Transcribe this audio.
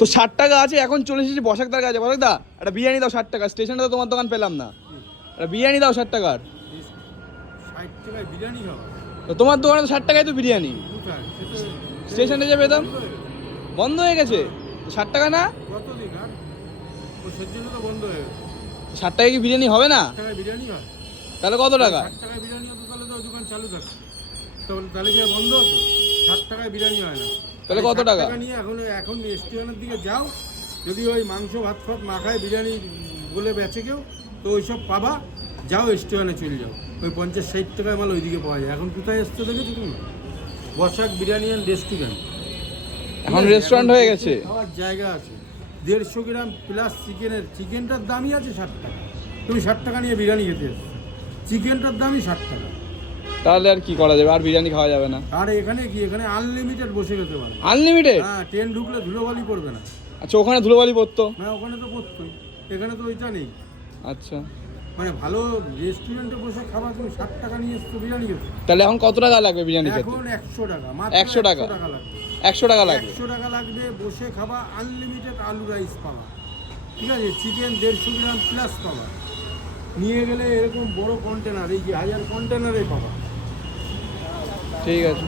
তো ষাট টাকা আছে এখন চলে এসেছি বসাকদার কাছে। বসাকদা একটা বিরিয়ানি দাও ষাট টাকা স্টেশনে তো তোমার দোকান পেলাম না। একটা বিরিয়ানি দাও ষাট টাকার। তো তোমার দোকানে তো ষাট টাকায় তো বিরিয়ানি। স্টেশনে যে পেতাম। বন্ধ হয়ে গেছে। ষাট টাকা না? ষাট টাকায় কি বিরিয়ানি হবে না? তাহলে কত টাকা? তাহলে কি বন্ধ হতো? ষাট টাকায় বিরিয়ানি হয় না। তাহলে কত টাকা? নিয়ে এখন এখন রেস্টুরেন্টের দিকে যাও। যদি ওই মাংস ভাত ফাত মাখায় বিরিয়ানি বলে বেচে কেউ তো ওইসব পাবা। যাও রেস্টুরেন্টে চলে যাও। ওই পঞ্চাশ ষাট টাকায় মাল ওইদিকে পাওয়া যায়। এখন কোথায় এসছে দেখেছ তুমি? Basak biryani and restaurant. এখন রেস্টুরেন্ট হয়ে গেছে। খাওয়ার জায়গা আছে। দেড়শো গ্রাম প্লাস চিকেনের চিকেনটার দামই আছে ষাট টাকা। তুমি ষাট টাকা নিয়ে বিরিয়ানি খেতে এসছো। চিকেনটার দামই ষাট টাকা। তাহলে আর কি করা যাবে? আর বিরিয়ানি খাওয়া যাবে না। আর এখানে কি? এখানে আনলিমিটেড বসে খেতে পারো। আনলিমিটেড হ্যাঁ ট্রেন ঢুকলে ধুলোবালি পড়বে না। আচ্ছা ওখানে ধুলোবালি পড়তো? হ্যাঁ ওখানে তো পড়তোই এখানে তো ওইটা নেই। আচ্ছা। মানে ভালো রেস্টুরেন্টে বসে খাবার তুমি ষাট টাকা নিয়ে এসছো বিরিয়ানি খেতে। তাহলে এখন কত টাকা লাগবে বিরিয়ানি খেতে? এখন একশো টাকা মাত্র 100 টাকা? একশো টাকা লাগবে। একশো টাকা লাগবে? বসে খাবা আনলিমিটেড আলু রাইস পাবা ঠিক আছে? চিকেন দেড়শো গ্রাম প্লাস পাবা নিয়ে গেলে এরকম বড় কন্টেনার এই যে হাজার কন্টেনারে পাবা ঠিক আছে